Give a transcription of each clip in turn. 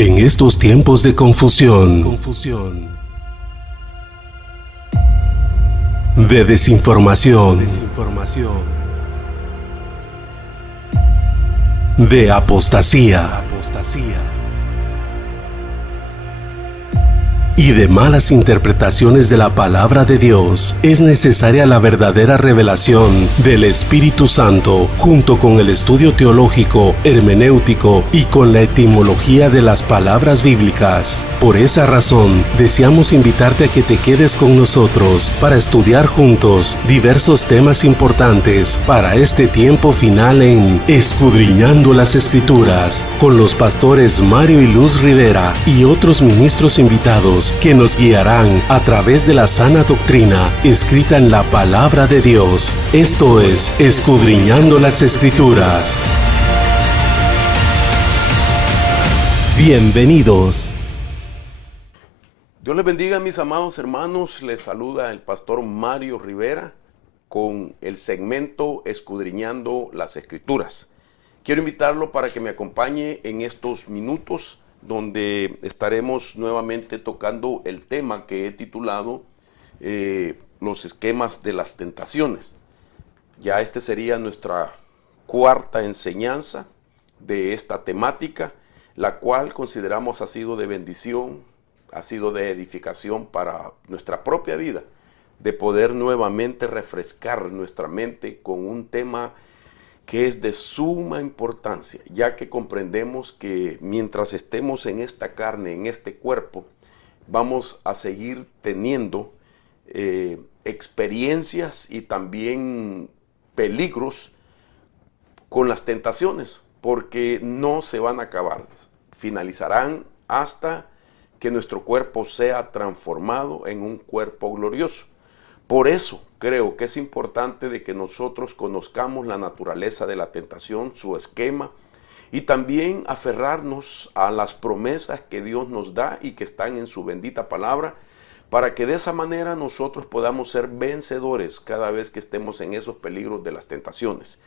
En estos tiempos de confusión, de desinformación, de apostasía y de malas interpretaciones de la palabra de Dios, es necesaria la verdadera revelación del Espíritu Santo, junto con el estudio teológico, hermenéutico y con la etimología de las palabras bíblicas. Por esa razón, deseamos invitarte a que te quedes con nosotros para estudiar juntos diversos temas importantes para este tiempo final en Escudriñando las Escrituras, con los pastores Mario y Luz Rivera y otros ministros invitados que nos guiarán a través de la sana doctrina escrita en la palabra de Dios. Esto es Escudriñando las Escrituras. Bienvenidos. Dios les bendiga, mis amados hermanos. Les saluda el pastor Mario Rivera con el segmento Escudriñando las Escrituras. Quiero invitarlo para que me acompañe en estos minutos donde estaremos nuevamente tocando el tema que he titulado los esquemas de las tentaciones. Ya este sería nuestra cuarta enseñanza de esta temática, la cual consideramos ha sido de bendición, ha sido de edificación para nuestra propia vida, de poder nuevamente refrescar nuestra mente con un tema que es de suma importancia, ya que comprendemos que mientras estemos en esta carne, en este cuerpo, vamos a seguir teniendo experiencias y también peligros con las tentaciones, porque no se van a acabar, finalizarán hasta que nuestro cuerpo sea transformado en un cuerpo glorioso. Por eso creo que es importante de que nosotros conozcamos la naturaleza de la tentación, su esquema, y también aferrarnos a las promesas que Dios nos da y que están en su bendita palabra, para que de esa manera nosotros podamos ser vencedores cada vez que estemos en esos peligros de las tentaciones.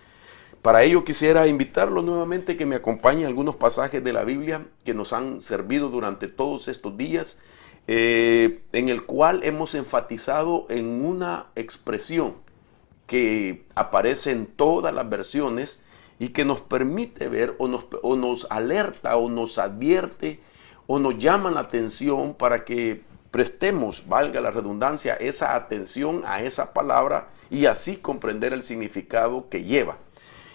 Para ello quisiera invitarlo nuevamente que me acompañe a algunos pasajes de la Biblia que nos han servido durante todos estos días, en el cual hemos enfatizado en una expresión que aparece en todas las versiones y que nos permite ver o nos alerta o nos advierte o nos llama la atención para que prestemos, valga la redundancia, esa atención a esa palabra y así comprender el significado que lleva.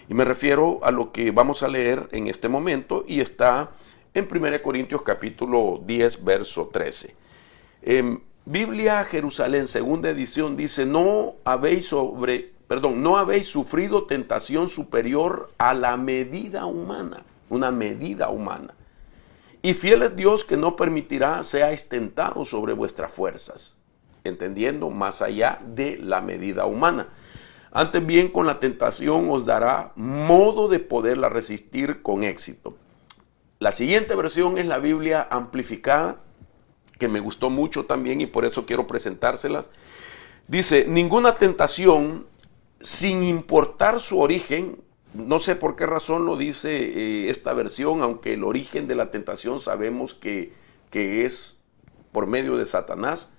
Y me refiero a lo que vamos a leer en este momento y está en 1 Corintios capítulo 10, verso 13. Biblia Jerusalén, segunda edición, dice: no habéis sufrido tentación superior a la medida humana, una medida humana. Y fiel es Dios que no permitirá seáis tentados sobre vuestras fuerzas, entendiendo más allá de la medida humana. Antes bien, con la tentación os dará modo de poderla resistir con éxito. La siguiente versión es la Biblia amplificada, que me gustó mucho también y por eso quiero presentárselas. Dice: ninguna tentación, sin importar su origen, no sé por qué razón lo dice esta versión, aunque el origen de la tentación sabemos que es por medio de Satanás,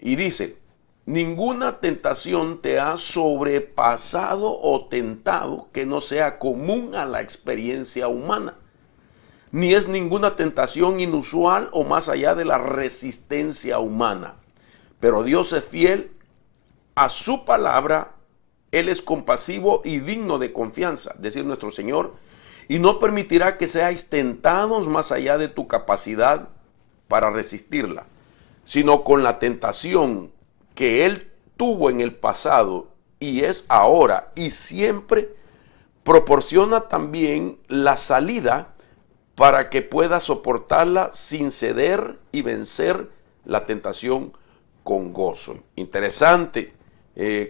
y dice: ninguna tentación te ha sobrepasado o tentado que no sea común a la experiencia humana, ni es ninguna tentación inusual o más allá de la resistencia humana. Pero Dios es fiel a su palabra, Él es compasivo y digno de confianza, decir nuestro Señor, y no permitirá que seáis tentados más allá de tu capacidad para resistirla, sino con la tentación que Él tuvo en el pasado y es ahora y siempre, proporciona también la salida para que pueda soportarla sin ceder y vencer la tentación con gozo. Interesante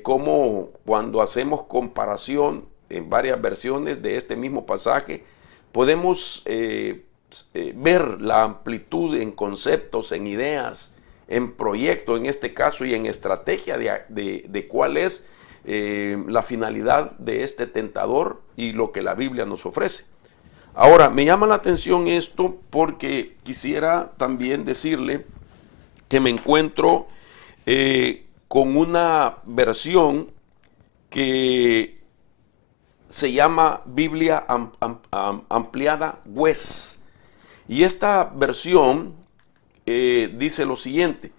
cómo cuando hacemos comparación en varias versiones de este mismo pasaje, podemos ver la amplitud en conceptos, en ideas, en proyecto en este caso y en estrategia de cuál es la finalidad de este tentador y lo que la Biblia nos ofrece. Ahora, me llama la atención esto porque quisiera también decirle que me encuentro con una versión que se llama Biblia Ampliada West. Y esta versión dice lo siguiente: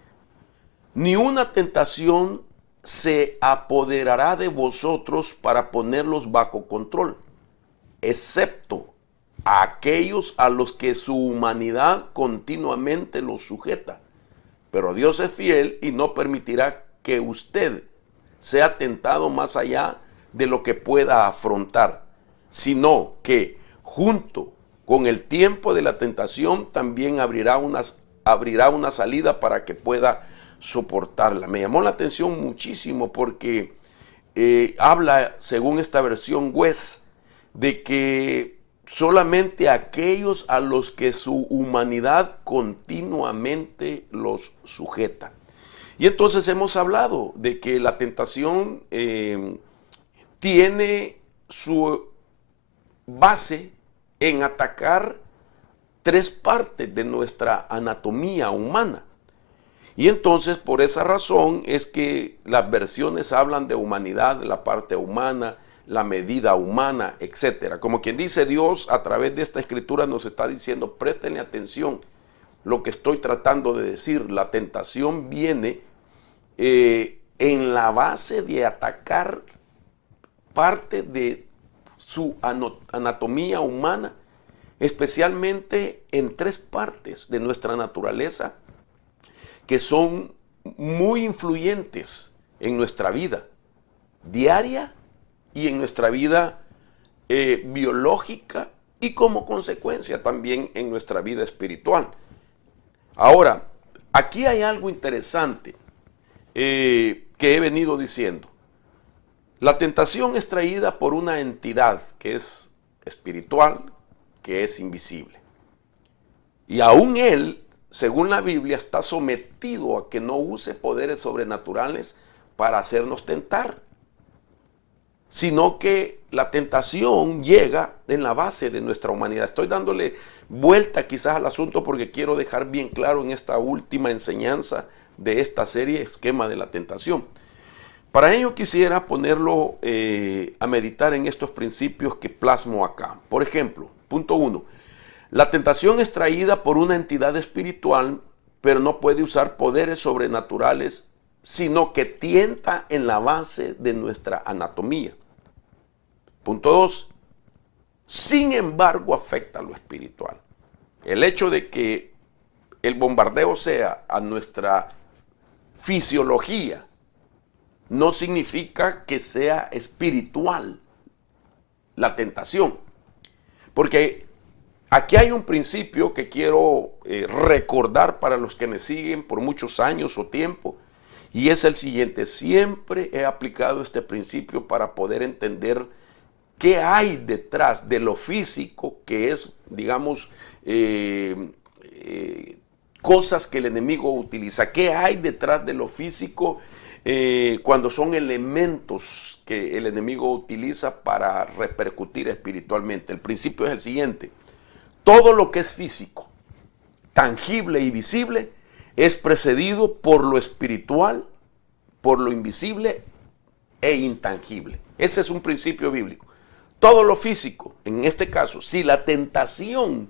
ni una tentación se apoderará de vosotros para ponerlos bajo control, excepto a aquellos a los que su humanidad continuamente los sujeta. Pero Dios es fiel y no permitirá que usted sea tentado más allá de lo que pueda afrontar, sino que junto con el tiempo de la tentación también abrirá una salida para que pueda soportarla. Me llamó la atención muchísimo porque habla, según esta versión West, de que solamente aquellos a los que su humanidad continuamente los sujeta. Y entonces hemos hablado de que la tentación tiene su base en atacar tres partes de nuestra anatomía humana. Y entonces por esa razón es que las versiones hablan de humanidad, la parte humana, la medida humana, etcétera. Como quien dice, Dios a través de esta escritura nos está diciendo: préstenle atención lo que estoy tratando de decir. La tentación viene en la base de atacar parte de su anatomía humana, especialmente en tres partes de nuestra naturaleza que son muy influyentes en nuestra vida diaria y en nuestra vida biológica, y como consecuencia también en nuestra vida espiritual. Ahora, aquí hay algo interesante que he venido diciendo. La tentación es traída por una entidad que es espiritual, que es invisible. Y aún él, según la Biblia, está sometido a que no use poderes sobrenaturales para hacernos tentar, sino que la tentación llega en la base de nuestra humanidad. Estoy dándole vuelta quizás al asunto porque quiero dejar bien claro en esta última enseñanza de esta serie, Esquema de la Tentación. Para ello quisiera ponerlo a meditar en estos principios que plasmo acá. Por ejemplo, punto 1. La tentación es traída por una entidad espiritual, pero no puede usar poderes sobrenaturales, sino que tienta en la base de nuestra anatomía. Punto 2. Sin embargo, afecta a lo espiritual. El hecho de que el bombardeo sea a nuestra fisiología no significa que sea espiritual la tentación. Porque aquí hay un principio que quiero recordar para los que me siguen por muchos años o tiempo, y es el siguiente: siempre he aplicado este principio para poder entender qué hay detrás de lo físico, que es, digamos, cosas que el enemigo utiliza. ¿Qué hay detrás de lo físico cuando son elementos que el enemigo utiliza para repercutir espiritualmente? El principio es el siguiente: todo lo que es físico, tangible y visible, es precedido por lo espiritual, por lo invisible e intangible. Ese es un principio bíblico. Todo lo físico, en este caso, si la tentación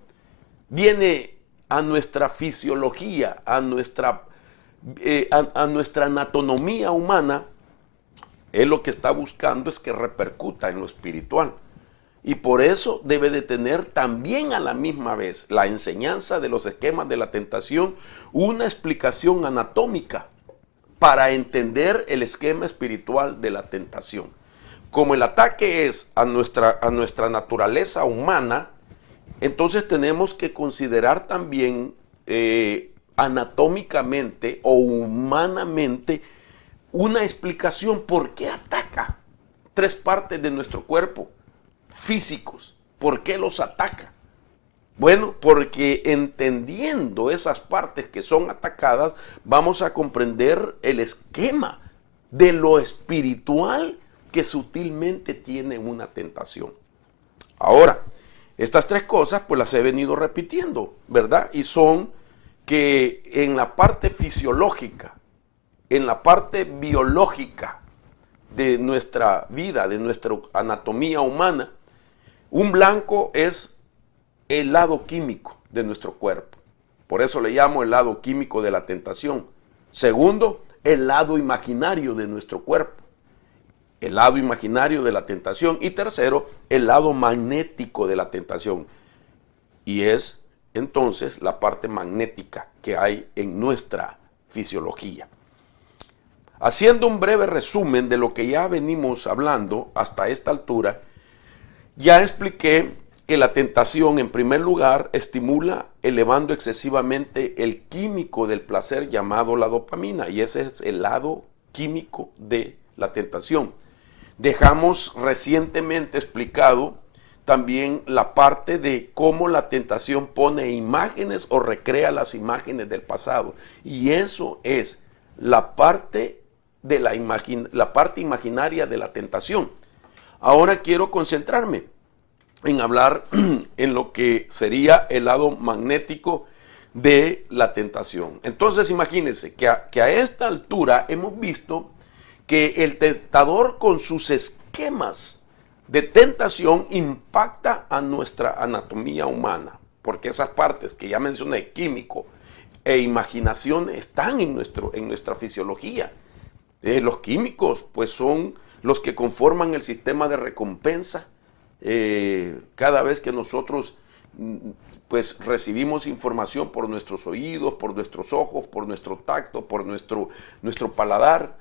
viene a nuestra fisiología, a nuestra anatomía humana, él lo que está buscando es que repercuta en lo espiritual. Y por eso debe de tener también a la misma vez la enseñanza de los esquemas de la tentación una explicación anatómica para entender el esquema espiritual de la tentación. Como el ataque es a nuestra naturaleza humana, entonces tenemos que considerar también anatómicamente o humanamente una explicación por qué ataca tres partes de nuestro cuerpo físicos. ¿Por qué los ataca? Bueno, porque entendiendo esas partes que son atacadas, vamos a comprender el esquema de lo espiritual que sutilmente tiene una tentación. Ahora, Estas tres cosas pues las he venido repitiendo, ¿verdad? Y son que en la parte fisiológica, en la parte biológica de nuestra vida, de nuestra anatomía humana, un blanco es el lado químico de nuestro cuerpo. Por eso le llamo el lado químico de la tentación. Segundo, el lado imaginario de nuestro cuerpo. El lado imaginario de la tentación. Y tercero, el lado magnético de la tentación. Y es entonces la parte magnética que hay en nuestra fisiología. Haciendo un breve resumen de lo que ya venimos hablando hasta esta altura, ya expliqué que la tentación, en primer lugar, estimula elevando excesivamente el químico del placer llamado la dopamina, y ese es el lado químico de la tentación. Dejamos recientemente explicado también la parte de cómo la tentación pone imágenes o recrea las imágenes del pasado, y eso es la parte de la parte imaginaria de la tentación. Ahora quiero concentrarme en hablar en lo que sería el lado magnético de la tentación. Entonces imagínense que a esta altura hemos visto que el tentador con sus esquemas de tentación impacta a nuestra anatomía humana, porque esas partes que ya mencioné, químico e imaginación, están en nuestra fisiología. Los químicos pues son los que conforman el sistema de recompensa. Cada vez que nosotros pues recibimos información por nuestros oídos, por nuestros ojos, por nuestro tacto, por nuestro paladar,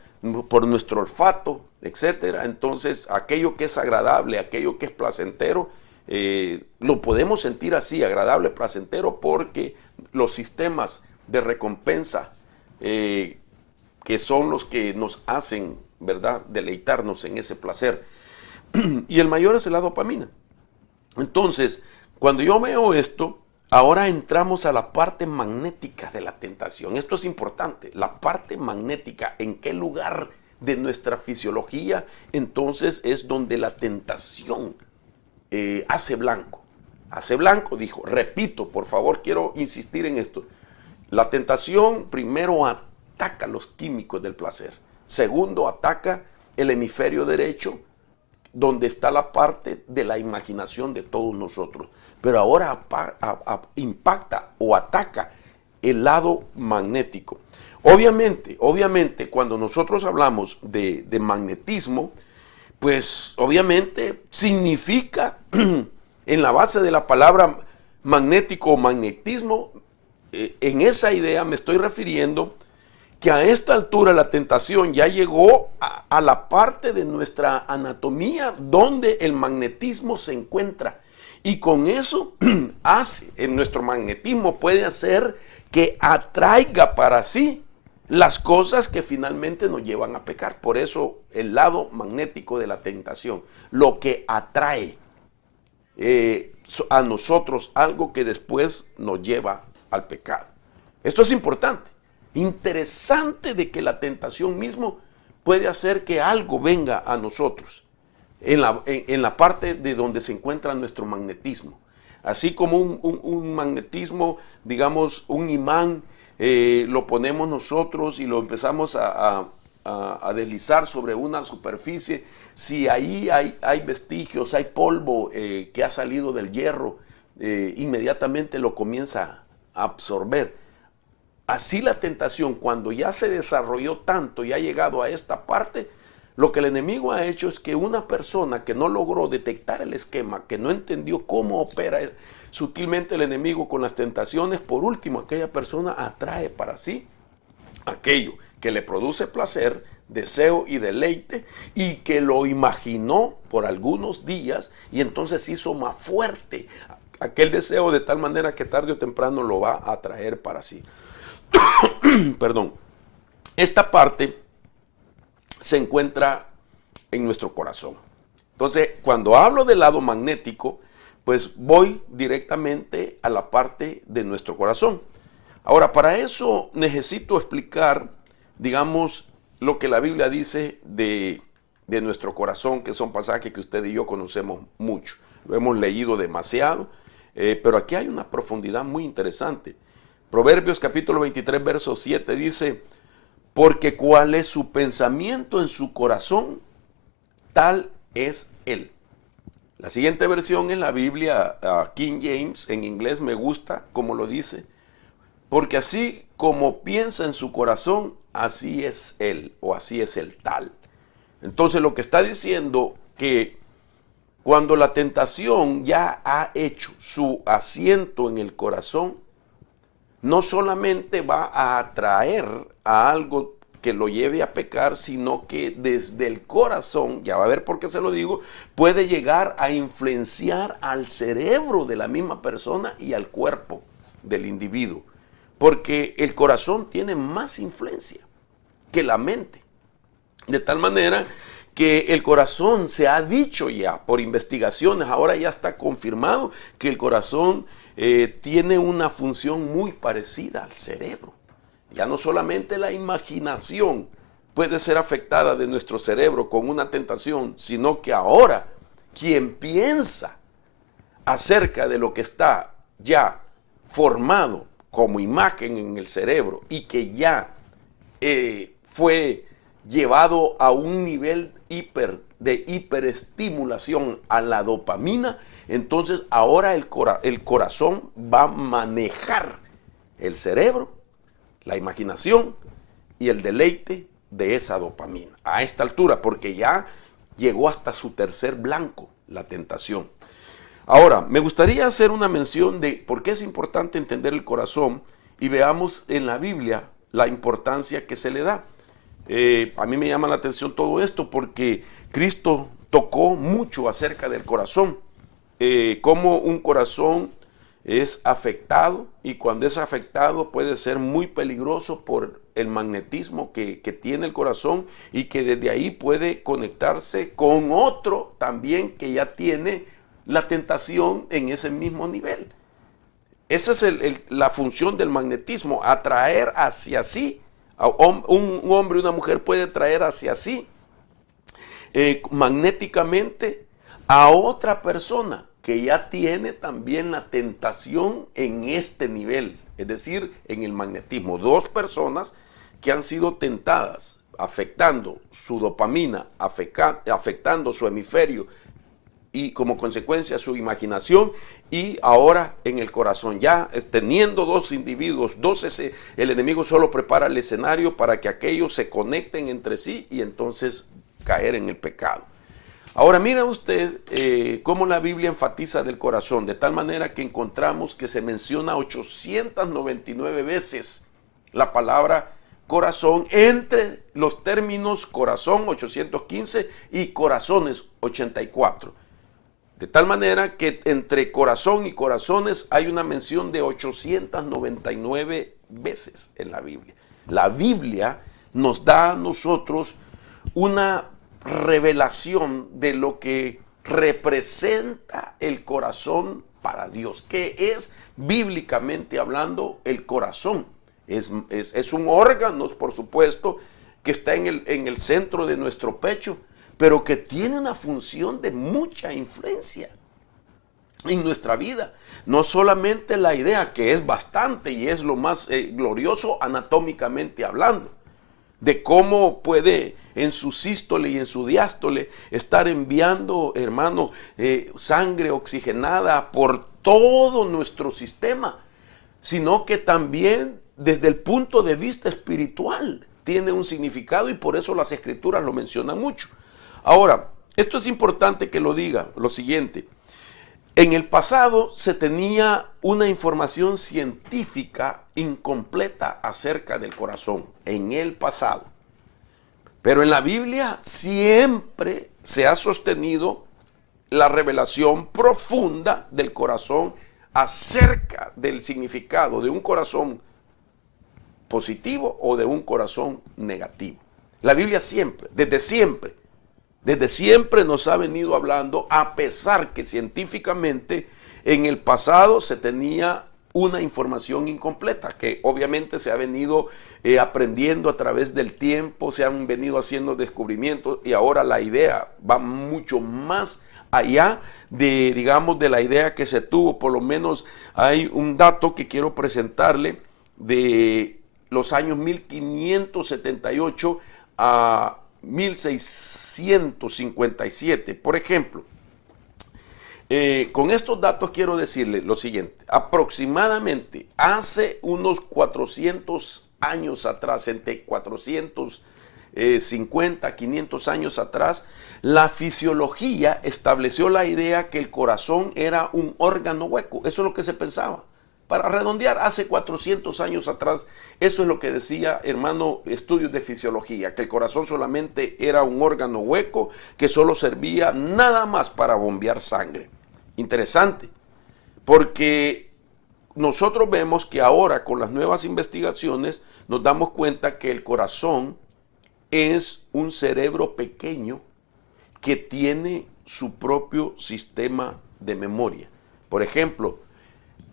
por nuestro olfato, etcétera. Entonces aquello que es agradable, aquello que es placentero, lo podemos sentir así, agradable, placentero, porque los sistemas de recompensa que son los que nos hacen, ¿verdad?, deleitarnos en ese placer. Y el mayor es la dopamina. Entonces, cuando yo veo esto, ahora entramos a la parte magnética de la tentación. Esto es importante, la parte magnética, en qué lugar de nuestra fisiología entonces es donde la tentación hace blanco. Hace blanco, dijo. Repito, por favor, quiero insistir en esto. La tentación primero ataca los químicos del placer. Segundo, ataca el hemisferio derecho, donde está la parte de la imaginación de todos nosotros. Pero ahora impacta o ataca el lado magnético. Obviamente, cuando nosotros hablamos de magnetismo, pues obviamente significa, en la base de la palabra magnético o magnetismo, en esa idea me estoy refiriendo que a esta altura la tentación ya llegó a la parte de nuestra anatomía donde el magnetismo se encuentra. Y con eso en nuestro magnetismo puede hacer que atraiga para sí las cosas que finalmente nos llevan a pecar. Por eso el lado magnético de la tentación, lo que atrae a nosotros algo que después nos lleva al pecado. Esto es importante. Interesante de que la tentación mismo puede hacer que algo venga a nosotros en la parte de donde se encuentra nuestro magnetismo. Así como un magnetismo, digamos, un imán, lo ponemos nosotros y lo empezamos a deslizar sobre una superficie. Si ahí hay vestigios, hay polvo que ha salido del hierro, inmediatamente lo comienza a absorber. Así la tentación, cuando ya se desarrolló tanto y ha llegado a esta parte, lo que el enemigo ha hecho es que una persona que no logró detectar el esquema, que no entendió cómo opera sutilmente el enemigo con las tentaciones, por último, aquella persona atrae para sí aquello que le produce placer, deseo y deleite, y que lo imaginó por algunos días y entonces hizo más fuerte aquel deseo de tal manera que tarde o temprano lo va a atraer para sí. Perdón. Esta parte se encuentra en nuestro corazón. Entonces, cuando hablo del lado magnético, pues voy directamente a la parte de nuestro corazón. Ahora, para eso necesito explicar, digamos, lo que la Biblia dice de nuestro corazón, que son pasajes que usted y yo conocemos mucho. lo hemos leído demasiado, pero aquí hay una profundidad muy interesante. Proverbios capítulo 23, verso 7 dice, porque cuál es su pensamiento en su corazón, tal es él. La siguiente versión en la Biblia, King James, en inglés me gusta como lo dice, porque así como piensa en su corazón, así es él o así es el tal. Entonces lo que está diciendo que cuando la tentación ya ha hecho su asiento en el corazón, no solamente va a atraer a algo que lo lleve a pecar, sino que desde el corazón, ya va a ver por qué se lo digo, puede llegar a influenciar al cerebro de la misma persona y al cuerpo del individuo. Porque el corazón tiene más influencia que la mente. De tal manera que el corazón, se ha dicho ya por investigaciones, ahora ya está confirmado que el corazón tiene una función muy parecida al cerebro. Ya no solamente la imaginación puede ser afectada de nuestro cerebro con una tentación, sino que ahora quien piensa acerca de lo que está ya formado como imagen en el cerebro y que ya fue llevado a un nivel de hiperestimulación a la dopamina, entonces ahora el corazón va a manejar el cerebro, la imaginación y el deleite de esa dopamina a esta altura, porque ya llegó hasta su tercer blanco, la tentación. Ahora, me gustaría hacer una mención de por qué es importante entender el corazón y veamos en la Biblia la importancia que se le da. A mí me llama la atención todo esto porque Cristo tocó mucho acerca del corazón, cómo un corazón es afectado y cuando es afectado puede ser muy peligroso por el magnetismo que tiene el corazón y que desde ahí puede conectarse con otro también que ya tiene la tentación en ese mismo nivel. Esa es la función del magnetismo, atraer hacia sí. Un hombre y una mujer puede traer hacia sí magnéticamente a otra persona que ya tiene también la tentación en este nivel, es decir, en el magnetismo. Dos personas que han sido tentadas, afectando su dopamina, afectando su hemisferio y como consecuencia su imaginación, y ahora en el corazón, ya teniendo dos individuos, el enemigo solo prepara el escenario para que aquellos se conecten entre sí y entonces caer en el pecado. Ahora mira usted cómo la Biblia enfatiza del corazón, de tal manera que encontramos que se menciona 899 veces la palabra corazón entre los términos corazón 815 y corazones 84. De tal manera que entre corazón y corazones hay una mención de 899 veces en la Biblia. La Biblia nos da a nosotros una revelación de lo que representa el corazón para Dios. ¿Qué es bíblicamente hablando el corazón? Es un órgano, por supuesto, que está en el centro de nuestro pecho, pero que tiene una función de mucha influencia en nuestra vida. No solamente la idea, que es bastante y es lo más glorioso anatómicamente hablando, de cómo puede en su sístole y en su diástole estar enviando, hermano, sangre oxigenada por todo nuestro sistema, sino que también desde el punto de vista espiritual tiene un significado y por eso las escrituras lo mencionan mucho. Ahora, esto es importante que lo diga, lo siguiente. En el pasado se tenía una información científica incompleta acerca del corazón, en el pasado. Pero en la Biblia siempre se ha sostenido la revelación profunda del corazón acerca del significado de un corazón positivo o de un corazón negativo. La Biblia siempre, desde siempre nos ha venido hablando, a pesar que científicamente en el pasado se tenía una información incompleta, que obviamente se ha venido aprendiendo a través del tiempo, se han venido haciendo descubrimientos y ahora la idea va mucho más allá de, digamos, de la idea que se tuvo. Por lo menos hay un dato que quiero presentarle de los años 1578 a 1657. Por ejemplo, con estos datos quiero decirle lo siguiente. Aproximadamente hace unos 400 años atrás, entre 450, 500 años atrás, la fisiología estableció la idea que el corazón era un órgano hueco. Eso es lo que se pensaba. Para redondear, hace 400 años atrás, eso es lo que decía, hermano, estudios de fisiología, que el corazón solamente era un órgano hueco que solo servía nada más para bombear sangre. Interesante, porque nosotros vemos que ahora con las nuevas investigaciones nos damos cuenta que el corazón es un cerebro pequeño que tiene su propio sistema de memoria. Por ejemplo,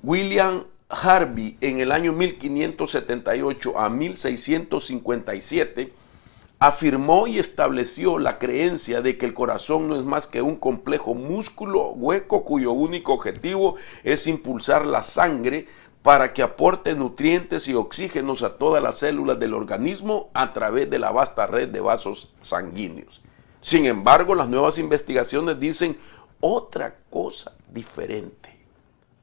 William Harvey en el año 1578 a 1657 afirmó y estableció la creencia de que el corazón no es más que un complejo músculo hueco cuyo único objetivo es impulsar la sangre para que aporte nutrientes y oxígenos a todas las células del organismo a través de la vasta red de vasos sanguíneos. Sin embargo, las nuevas investigaciones dicen otra cosa diferente.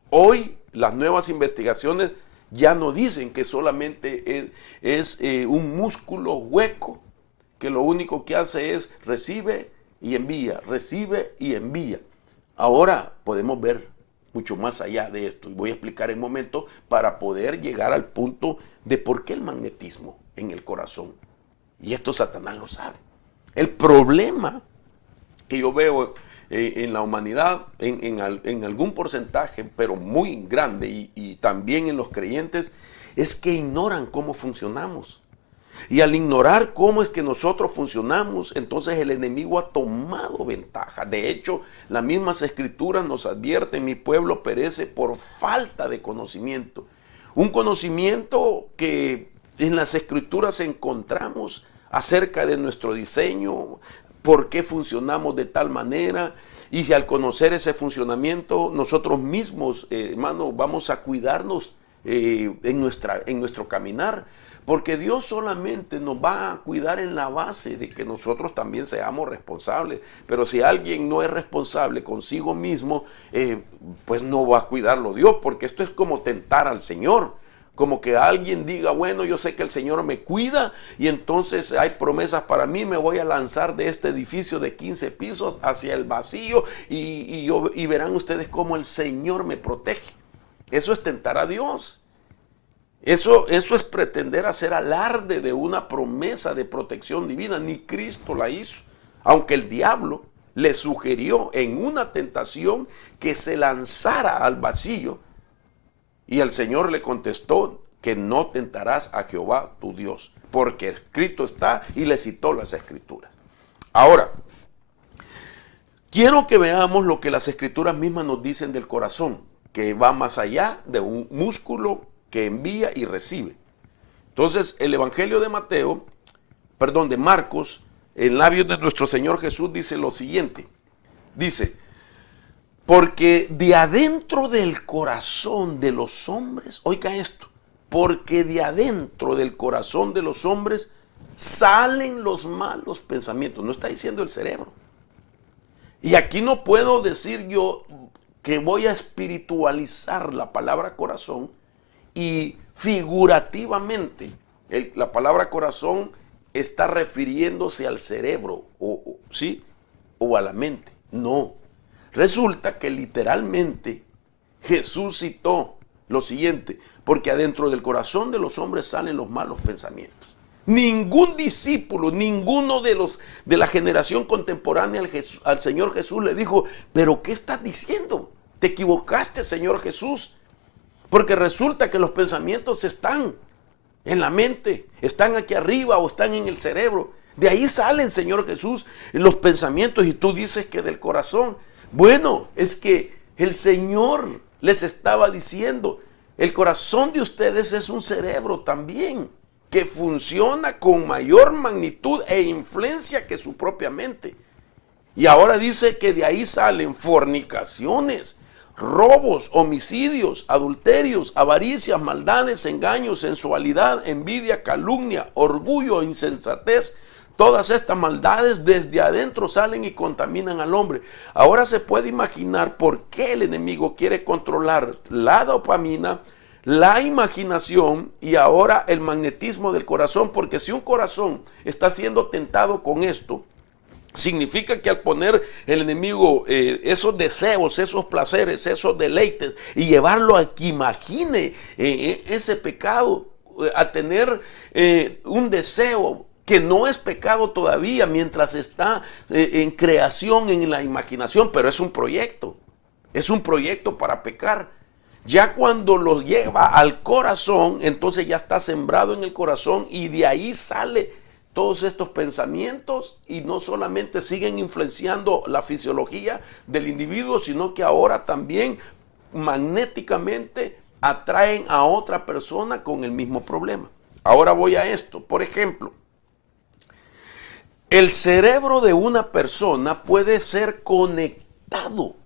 Hoy las nuevas investigaciones ya no dicen que solamente es un músculo hueco que lo único que hace es recibe y envía, recibe y envía. Ahora podemos ver mucho más allá de esto y voy a explicar en un momento para poder llegar al punto de por qué el magnetismo en el corazón. Y esto Satanás lo sabe. El problema que yo veo en la humanidad, en algún porcentaje, pero muy grande, y también en los creyentes, es que ignoran cómo funcionamos. Y al ignorar cómo es que nosotros funcionamos, entonces el enemigo ha tomado ventaja. De hecho, las mismas escrituras nos advierten: mi pueblo perece por falta de conocimiento. Un conocimiento que en las escrituras encontramos acerca de nuestro diseño, por qué funcionamos de tal manera. Y si al conocer ese funcionamiento, nosotros mismos, hermano, vamos a cuidarnos en nuestro caminar. Porque Dios solamente nos va a cuidar en la base de que nosotros también seamos responsables. Pero si alguien no es responsable consigo mismo, pues no va a cuidarlo Dios. Porque esto es como tentar al Señor. Como que alguien diga, bueno, yo sé que el Señor me cuida y entonces hay promesas para mí, me voy a lanzar de este edificio de 15 pisos hacia el vacío y verán ustedes cómo el Señor me protege. Eso es tentar a Dios. Eso es pretender hacer alarde de una promesa de protección divina. Ni Cristo la hizo, aunque el diablo le sugirió en una tentación que se lanzara al vacío. Y el Señor le contestó que no tentarás a Jehová tu Dios, porque escrito está, y le citó las escrituras. Ahora, quiero que veamos lo que las escrituras mismas nos dicen del corazón, que va más allá de un músculo que envía y recibe. Entonces, el Evangelio de Marcos, en labios de nuestro Señor Jesús, dice lo siguiente. Dice: porque de adentro del corazón de los hombres, oiga esto, porque de adentro del corazón de los hombres salen los malos pensamientos. No está diciendo el cerebro. Y aquí no puedo decir yo que voy a espiritualizar la palabra corazón y figurativamente la palabra corazón está refiriéndose al cerebro, ¿sí? O a la mente. No. Resulta que literalmente Jesús citó lo siguiente: porque adentro del corazón de los hombres salen los malos pensamientos. Ningún discípulo, ninguno de la generación contemporánea al Señor Jesús le dijo: pero ¿qué estás diciendo? Te equivocaste, Señor Jesús. Porque resulta que los pensamientos están en la mente, están aquí arriba o están en el cerebro. De ahí salen, Señor Jesús, los pensamientos, y tú dices que del corazón. Bueno, es que el Señor les estaba diciendo: el corazón de ustedes es un cerebro también, que funciona con mayor magnitud e influencia que su propia mente. Y ahora dice que de ahí salen fornicaciones, robos, homicidios, adulterios, avaricias, maldades, engaños, sensualidad, envidia, calumnia, orgullo, insensatez. Todas estas maldades desde adentro salen y contaminan al hombre. Ahora se puede imaginar por qué el enemigo quiere controlar la dopamina, la imaginación y ahora el magnetismo del corazón. Porque si un corazón está siendo tentado con esto, significa que al poner el enemigo esos deseos, esos placeres, esos deleites y llevarlo a que imagine ese pecado, a tener un deseo que no es pecado todavía mientras está en creación, en la imaginación, pero es un proyecto para pecar. Ya cuando lo lleva al corazón, entonces ya está sembrado en el corazón y de ahí sale todos estos pensamientos y no solamente siguen influenciando la fisiología del individuo, sino que ahora también magnéticamente atraen a otra persona con el mismo problema. Ahora voy a esto. Por ejemplo, el cerebro de una persona puede ser conectado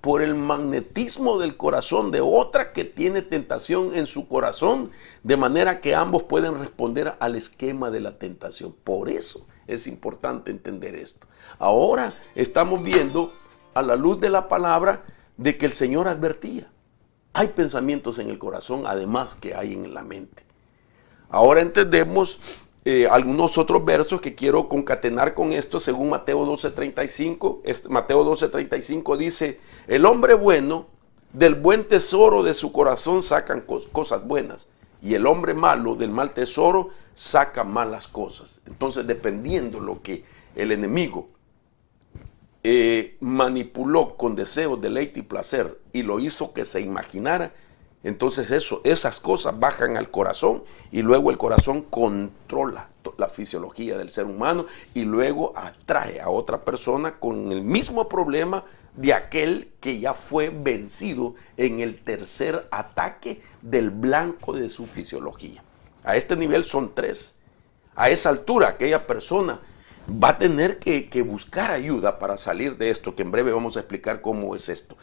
por el magnetismo del corazón de otra que tiene tentación en su corazón, de manera que ambos pueden responder al esquema de la tentación. Por eso es importante entender esto. Ahora estamos viendo a la luz de la palabra de que el Señor advertía. Hay pensamientos en el corazón, además que hay en la mente. Ahora entendemos algunos otros versos que quiero concatenar con esto según Mateo 12:35. Mateo 12:35 dice: el hombre bueno del buen tesoro de su corazón sacan cosas buenas, y el hombre malo del mal tesoro saca malas cosas. Entonces, dependiendo lo que el enemigo manipuló con deseos, deleite y placer y lo hizo que se imaginara, entonces esas cosas bajan al corazón y luego el corazón controla la fisiología del ser humano y luego atrae a otra persona con el mismo problema de aquel que ya fue vencido en el tercer ataque del blanco de su fisiología. A este nivel son 3. A esa altura aquella persona va a tener que buscar ayuda para salir de esto, que en breve vamos a explicar cómo es esto.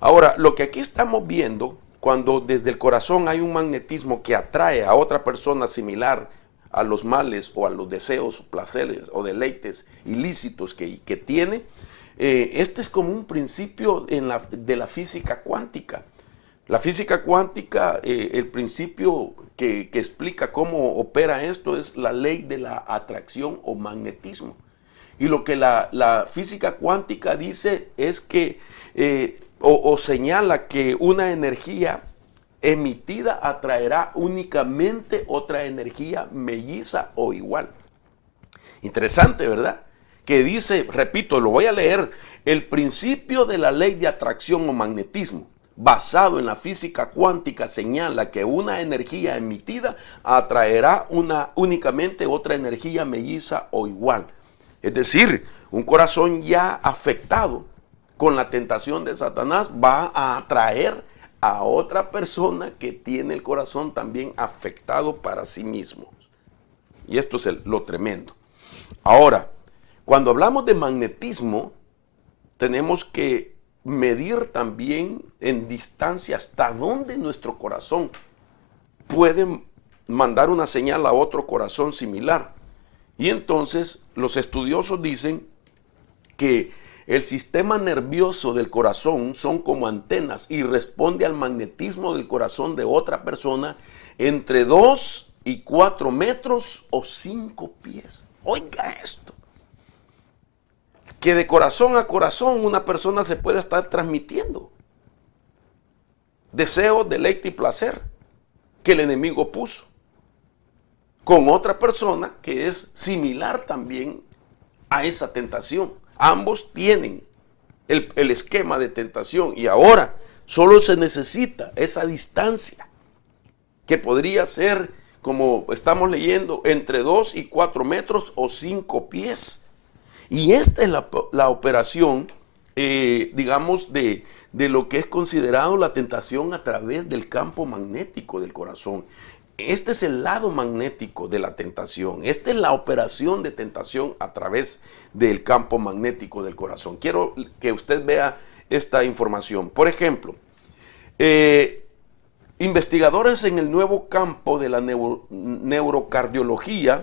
Ahora, lo que aquí estamos viendo, cuando desde el corazón hay un magnetismo que atrae a otra persona similar a los males o a los deseos, placeres o deleites ilícitos que tiene, este es como un principio de la física cuántica. La física cuántica, el principio que explica cómo opera esto es la ley de la atracción o magnetismo. Y lo que la física cuántica dice es que o señala que una energía emitida atraerá únicamente otra energía melliza o igual. Interesante, ¿verdad? Que dice, repito, lo voy a leer: el principio de la ley de atracción o magnetismo, basado en la física cuántica, señala que una energía emitida atraerá únicamente otra energía melliza o igual. Es decir, un corazón ya afectado con la tentación de Satanás va a atraer a otra persona que tiene el corazón también afectado para sí mismo. Y esto es lo tremendo. Ahora, cuando hablamos de magnetismo, tenemos que medir también en distancia hasta dónde nuestro corazón puede mandar una señal a otro corazón similar. Y entonces los estudiosos dicen que el sistema nervioso del corazón son como antenas y responde al magnetismo del corazón de otra persona entre 2 y 4 metros o 5 pies. Oiga esto. Que de corazón a corazón una persona se puede estar transmitiendo deseo, deleite y placer que el enemigo puso con otra persona que es similar también a esa tentación. Ambos tienen el esquema de tentación y ahora solo se necesita esa distancia que podría ser, como estamos leyendo, entre 2 y 4 metros o 5 pies. Y esta es la operación, digamos, de lo que es considerado la tentación a través del campo magnético del corazón. Este es el lado magnético de la tentación. Esta es la operación de tentación a través del campo magnético del corazón. Quiero que usted vea esta información. Por ejemplo, investigadores en el nuevo campo de la neurocardiología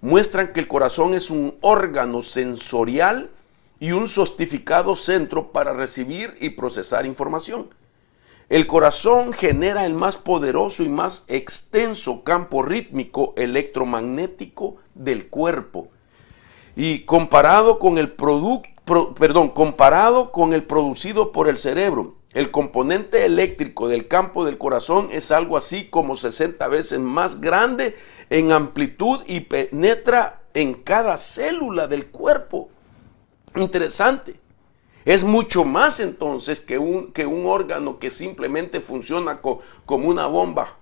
muestran que el corazón es un órgano sensorial y un sofisticado centro para recibir y procesar información. El corazón genera el más poderoso y más extenso campo rítmico electromagnético del cuerpo. Y comparado con el producido por el cerebro, el componente eléctrico del campo del corazón es algo así como 60 veces más grande en amplitud y penetra en cada célula del cuerpo. Interesante. Es mucho más entonces que un órgano que simplemente funciona como una bomba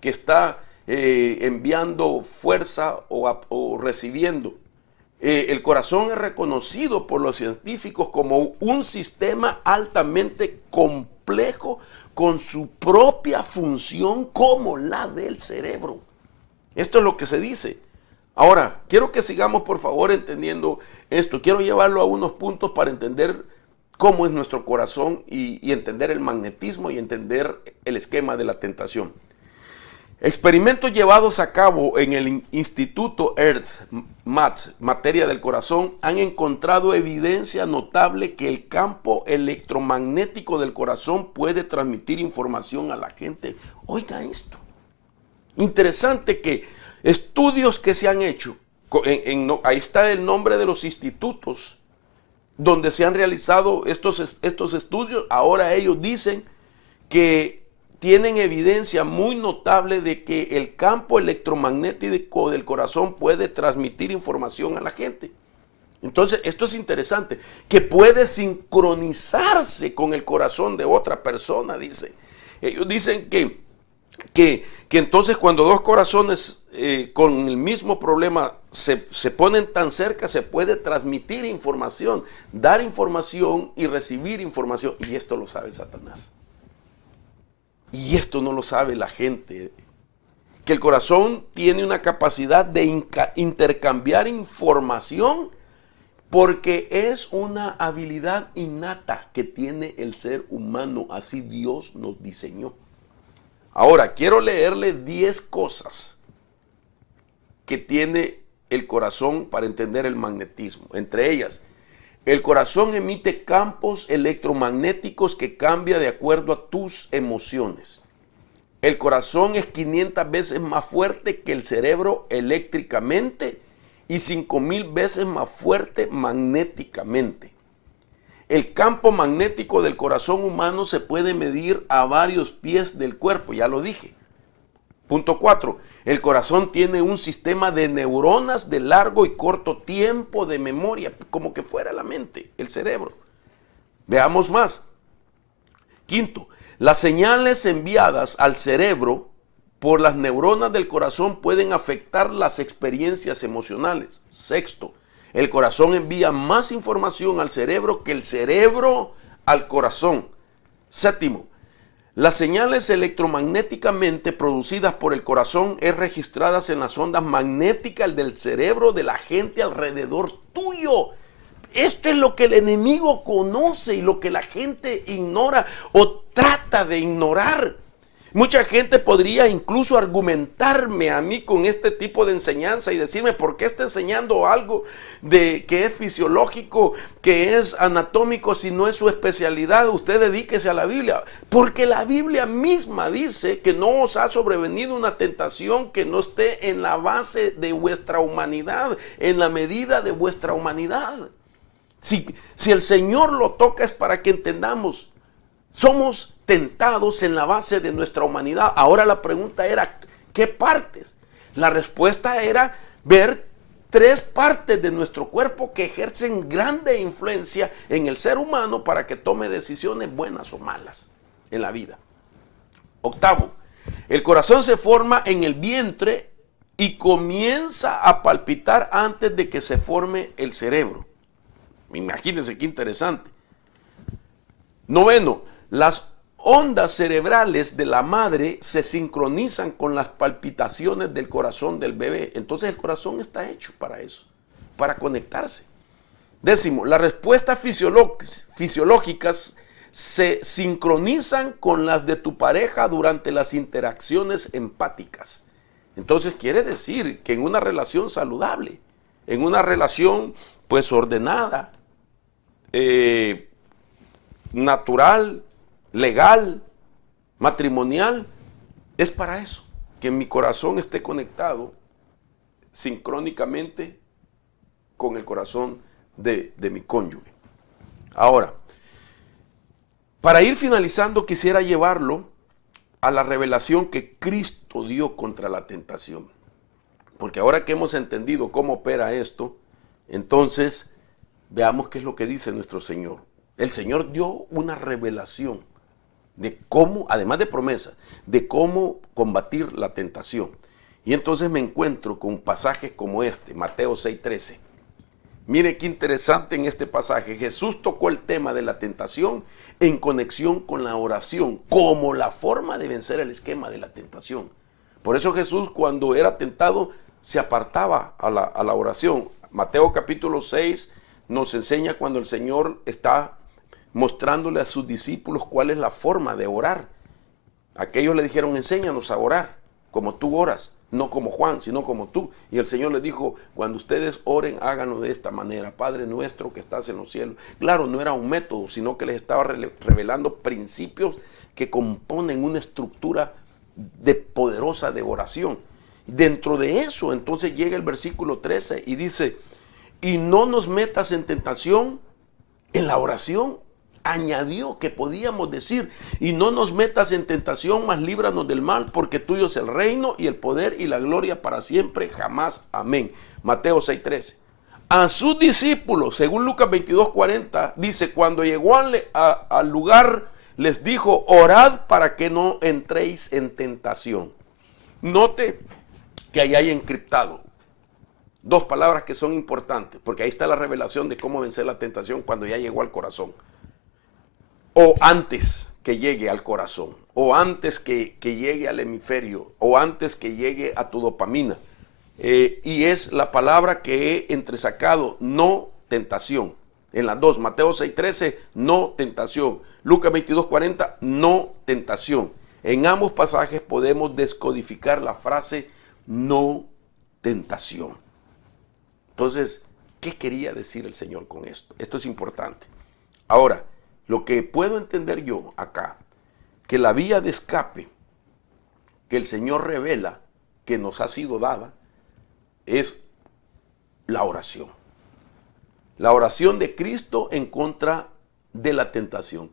que está enviando fuerza o recibiendo. El corazón es reconocido por los científicos como un sistema altamente complejo con su propia función como la del cerebro. Esto es lo que se dice. Ahora, quiero que sigamos por favor entendiendo esto. Quiero llevarlo a unos puntos para entender cómo es nuestro corazón y entender el magnetismo y entender el esquema de la tentación. Experimentos llevados a cabo en el Instituto Earth-MAT, materia del corazón, han encontrado evidencia notable que el campo electromagnético del corazón puede transmitir información a la gente. Oiga esto. Interesante que estudios que se han hecho, ahí está el nombre de los institutos donde se han realizado estos estudios. Ahora ellos dicen que tienen evidencia muy notable de que el campo electromagnético del corazón puede transmitir información a la gente. Entonces, esto es interesante, que puede sincronizarse con el corazón de otra persona, dice. Ellos dicen que entonces cuando dos corazones con el mismo problema se ponen tan cerca, se puede transmitir información, dar información y recibir información. Y esto lo sabe Satanás. Y esto no lo sabe la gente. Que el corazón tiene una capacidad de intercambiar información porque es una habilidad innata que tiene el ser humano. Así Dios nos diseñó. Ahora, quiero leerle 10 cosas que tiene el corazón para entender el magnetismo. Entre ellas, el corazón emite campos electromagnéticos que cambian de acuerdo a tus emociones. El corazón es 500 veces más fuerte que el cerebro eléctricamente y 5000 veces más fuerte magnéticamente. El campo magnético del corazón humano se puede medir a varios pies del cuerpo, ya lo dije. Punto 4. El corazón tiene un sistema de neuronas de largo y corto tiempo de memoria, como que fuera la mente, el cerebro. Veamos más. Quinto, las señales enviadas al cerebro por las neuronas del corazón pueden afectar las experiencias emocionales. Sexto, el corazón envía más información al cerebro que el cerebro al corazón. Séptimo, las señales electromagnéticamente producidas por el corazón es registradas en las ondas magnéticas del cerebro de la gente alrededor tuyo. Esto es lo que el enemigo conoce y lo que la gente ignora o trata de ignorar. Mucha gente podría incluso argumentarme a mí con este tipo de enseñanza y decirme por qué está enseñando algo que es fisiológico, que es anatómico, si no es su especialidad. Usted dedíquese a la Biblia, porque la Biblia misma dice que no os ha sobrevenido una tentación que no esté en la base de vuestra humanidad, en la medida de vuestra humanidad. Si el Señor lo toca es para que entendamos. Somos tentados en la base de nuestra humanidad. Ahora la pregunta era, ¿qué partes? La respuesta era ver 3 partes de nuestro cuerpo que ejercen grande influencia en el ser humano para que tome decisiones buenas o malas en la vida. Octavo, el corazón se forma en el vientre y comienza a palpitar antes de que se forme el cerebro. Imagínense qué interesante. Noveno, las ondas cerebrales de la madre se sincronizan con las palpitaciones del corazón del bebé. Entonces el corazón está hecho para eso, para conectarse. 10, las respuestas fisiológicas se sincronizan con las de tu pareja durante las interacciones empáticas. Entonces quiere decir que en una relación saludable, en una relación pues ordenada, natural, legal, matrimonial, es para eso, que mi corazón esté conectado sincrónicamente con el corazón de mi cónyuge. Ahora, para ir finalizando, quisiera llevarlo a la revelación que Cristo dio contra la tentación. Porque ahora que hemos entendido cómo opera esto, entonces veamos qué es lo que dice nuestro Señor. El Señor dio una revelación de cómo, además de promesa, de cómo combatir la tentación. Y entonces me encuentro con pasajes como este, Mateo 6:13. Mire qué interesante en este pasaje. Jesús tocó el tema de la tentación en conexión con la oración, como la forma de vencer el esquema de la tentación. Por eso Jesús, cuando era tentado, se apartaba a la oración. Mateo capítulo 6 nos enseña cuando el Señor está mostrándole a sus discípulos cuál es la forma de orar. Aquellos le dijeron, enséñanos a orar como tú oras, no como Juan, sino como tú. Y el Señor les dijo, cuando ustedes oren, háganlo de esta manera. Padre nuestro que estás en los cielos. Claro, no era un método, sino que les estaba revelando principios que componen una estructura poderosa de oración. Dentro de eso, entonces llega el versículo 13 y dice, y no nos metas en tentación. En la oración añadió que podíamos decir, y no nos metas en tentación, mas líbranos del mal, porque tuyo es el reino y el poder y la gloria para siempre, jamás. Amén. Mateo 6:13. A sus discípulos, según Lucas 22:40, dice, cuando llegó al lugar, les dijo, orad para que no entréis en tentación. Note que ahí hay encriptado dos palabras que son importantes, porque ahí está la revelación de cómo vencer la tentación cuando ya llegó al corazón. O antes que llegue al corazón, o antes que llegue al hemisferio, o antes que llegue a tu dopamina. Y es la palabra que he entresacado, no tentación. En las dos, Mateo 6:13, no tentación. Lucas 22:40, no tentación. En ambos pasajes podemos descodificar la frase no tentación. Entonces, ¿qué quería decir el Señor con esto? Esto es importante. Ahora, lo que puedo entender yo acá, que la vía de escape que el Señor revela que nos ha sido dada es la oración. La oración de Cristo en contra de la tentación.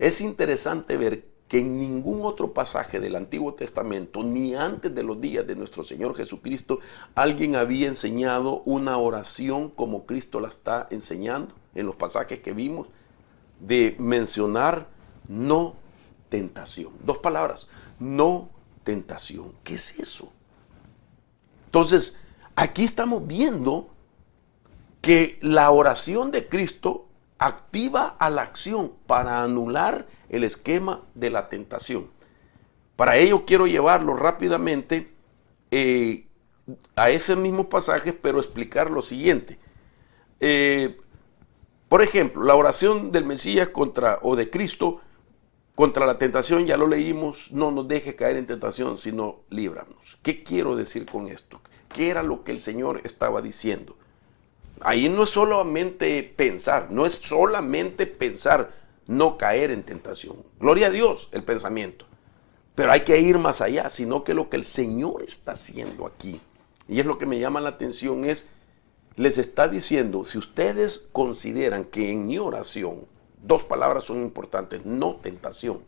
Es interesante ver que en ningún otro pasaje del Antiguo Testamento, ni antes de los días de nuestro Señor Jesucristo, alguien había enseñado una oración como Cristo la está enseñando en los pasajes que vimos, de mencionar no tentación. Dos palabras, no tentación. ¿Qué es eso? Entonces, aquí estamos viendo que la oración de Cristo activa a la acción para anular el esquema de la tentación. Para ello quiero llevarlo rápidamente a ese mismo pasaje, pero explicar lo siguiente. Por ejemplo, la oración del Mesías o de Cristo contra la tentación, ya lo leímos, no nos deje caer en tentación, sino líbranos. ¿Qué quiero decir con esto? ¿Qué era lo que el Señor estaba diciendo? Ahí no es solamente pensar, no caer en tentación. Gloria a Dios el pensamiento. Pero hay que ir más allá, sino que lo que el Señor está haciendo aquí, y es lo que me llama la atención, les está diciendo, si ustedes consideran que en mi oración, dos palabras son importantes, no tentación,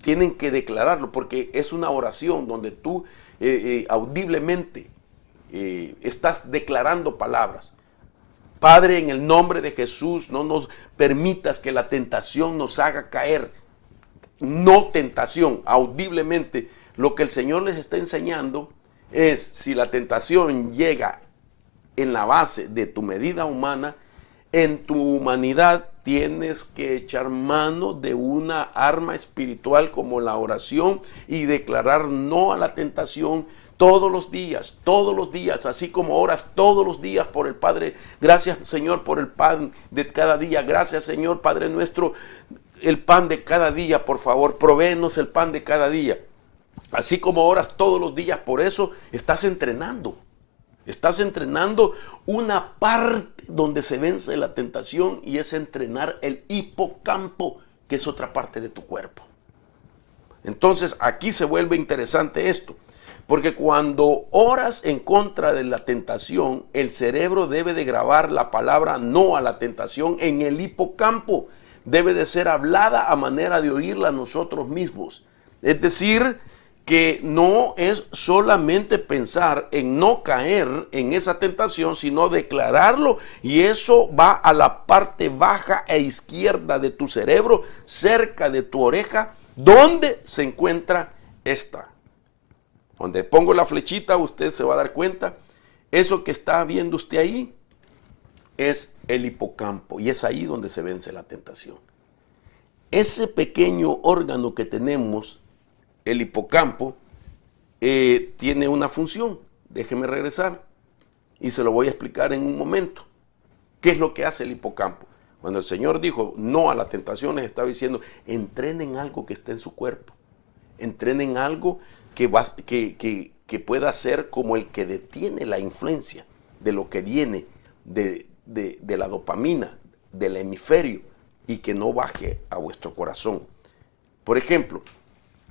tienen que declararlo, porque es una oración donde tú audiblemente estás declarando palabras. Padre, en el nombre de Jesús, no nos permitas que la tentación nos haga caer. No tentación, audiblemente. Lo que el Señor les está enseñando es, si la tentación llega en la base de tu medida humana, En tu humanidad tienes que echar mano de una arma espiritual como la oración y declarar no a la tentación todos los días, así como oras todos los días por el Padre. Gracias, Señor, por el pan de cada día. Gracias, Señor, Padre nuestro, el pan de cada día, por favor, provéenos el pan de cada día. Así como oras todos los días, por eso estás entrenando. Estás entrenando una parte donde se vence la tentación y es entrenar el hipocampo, que es otra parte de tu cuerpo. Entonces aquí se vuelve interesante esto, porque cuando oras en contra de la tentación, el cerebro debe de grabar la palabra no a la tentación en el hipocampo. Debe de ser hablada a manera de oírla nosotros mismos. Es decir, que no es solamente pensar en no caer en esa tentación, sino declararlo, y eso va a la parte baja e izquierda de tu cerebro, cerca de tu oreja, donde se encuentra esta. Donde pongo la flechita, usted se va a dar cuenta, eso que está viendo usted ahí es el hipocampo, y es ahí donde se vence la tentación. Ese pequeño órgano que tenemos, el hipocampo, tiene una función. Déjeme regresar y se lo voy a explicar en un momento. ¿Qué es lo que hace el hipocampo? Cuando el Señor dijo no a la tentación, les estaba diciendo, entrenen algo que esté en su cuerpo. Entrenen algo que pueda ser como el que detiene la influencia de lo que viene de la dopamina, del hemisferio, y que no baje a vuestro corazón. Por ejemplo,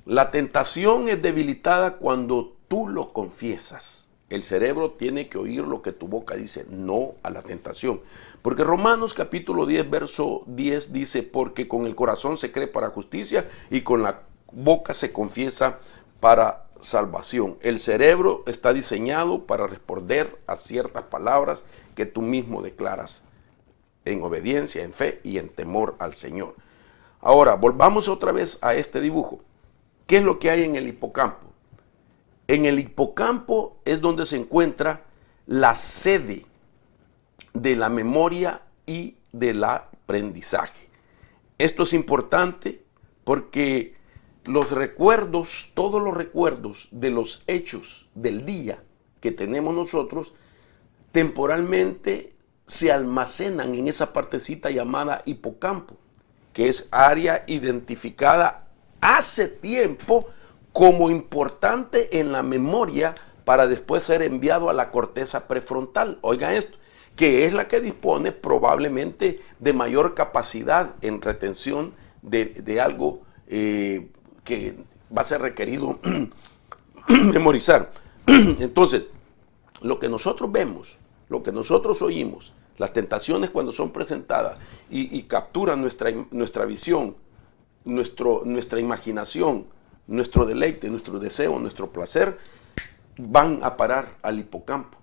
la tentación es debilitada cuando tú lo confiesas. El cerebro tiene que oír lo que tu boca dice, no a la tentación. Porque Romanos capítulo 10, verso 10 dice, porque con el corazón se cree para justicia y con la boca se confiesa para salvación. El cerebro está diseñado para responder a ciertas palabras que tú mismo declaras en obediencia, en fe y en temor al Señor. Ahora, volvamos otra vez a este dibujo. ¿Qué es lo que hay en el hipocampo? En el hipocampo es donde se encuentra la sede de la memoria y del aprendizaje. Esto es importante porque los recuerdos, todos los recuerdos de los hechos del día que tenemos nosotros, temporalmente se almacenan en esa partecita llamada hipocampo, que es área identificada hace tiempo como importante en la memoria para después ser enviado a la corteza prefrontal. Oiga esto, que es la que dispone probablemente de mayor capacidad en retención de algo que va a ser requerido memorizar. Entonces, lo que nosotros vemos, lo que nosotros oímos, las tentaciones cuando son presentadas y capturan nuestra visión, nuestra imaginación, nuestro deleite, nuestro deseo, nuestro placer, van a parar al hipocampo.